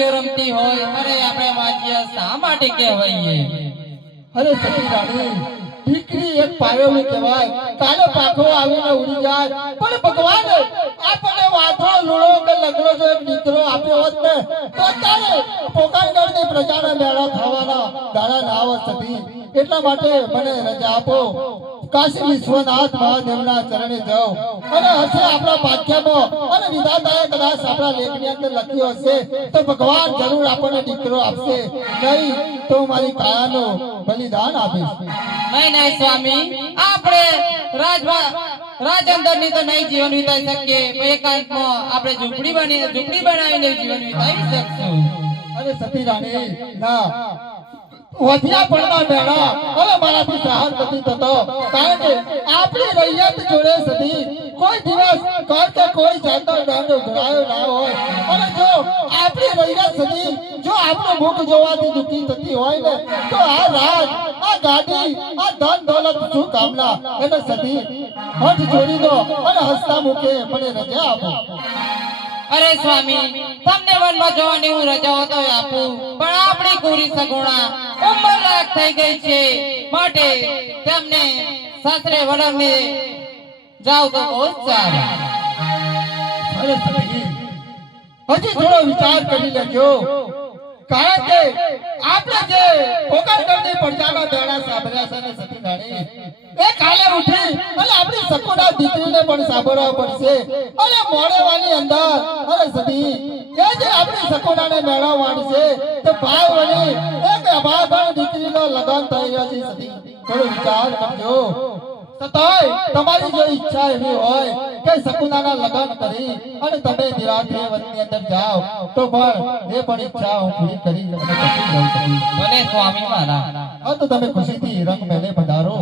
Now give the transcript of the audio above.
કડીઓ રમતી હોય અરે આપણે વાજિયા શા માટે કહેવાઈએ? અરે સતી રાણી દીકરી એક પાયોની કહેવાય, કાલે પાખો આવીને ઉડી જાય, પણ ભગવાન આપણને વાંધો લૂળો કે લગડો જો એક દીકરો આપ્યો હોત ને તો અત્યારે પોકાણગઢની પ્રજાના મેળા ખાવાના દાડા ના આવત સતી. એટલા માટે મને રજા આપો, કાશી વિશ્વનાથ મહાદેવના ચરણે જાઉં અને હશે આપણા ભાગ્યમાં અને વિધાતાએ કદાચ આપણા લેખની અંદર લખ્યો હશે તો ભગવાન જરૂર આપણને દીકરો આપશે, નહીં તો મારી કાયાનું બલિદાન આપીશ. નહીં નહીં સ્વામી, આપણે રાજઅંદરની તો નહીં જીવન વિતાઈ શકીએ, પણ એકાંતમાં આપણે ઝૂંપડી બનાવીને જીવન વિતાવી શકશું. અરે સતી રાણી ના વધ્યા પડના મેળા હવે મારાથી સહન નથી થતો, કારણ કે આપણી રૈયત જોડે સતી કોઈ દિવસ કર કે કોઈ જાતનો દંડ ઉઘરાયો ના હોય, અને જો આપણી રૈયત સતી જો આપણું મુખ જોવાથી દુખી થતી હોય ને તો આ રાજ આ ગાડી આ ધન દોલત શું કામના? એને સતી હઠ છોડી દો અને હસતા મુખે મને રજા આપો. અરે સ્વામી, તમને વનમાં જવાની હું રજાઓ તો આપું, પણ આપણી કુરી સગુણા ઉંમર લાયક થઈ ગઈ છે, માટે તેમને સાસરે વળાવીને જાવ તો બહુ સારું. અરે સતી હજી થોડો વિચાર કરી લેજો, કારણ કે આપણે જે પોકાણગઢની પ્રજાના બેડા સાંભળ્યા છે ને સતી રાણી, એ કાલે ઉઠી અને આપણી સકુના દીકરીને પણ સાંભળવા પડશે, અને મોડેવાની અંદર અરે સતી એ જે આપણી સકુનાને મેળા વાળશે તો ભાઈ વળી એક અભાગણ દીકરીનો લગન થઈ રહ્યો છે. સતી થોડો વિચાર કરજો, તતોય તમારી જો ઈચ્છા એવી હોય કે સકુનાના લગન કરી અને તમે નિરાંતે વનની અંદર જાઓ તો પણ એ પણ ઈચ્છા હું પૂરી કરી અને પછી લઉં. ભલે સ્વામી મારા. હા તો તમે ખુશીથી રંગ મેલે પધારો.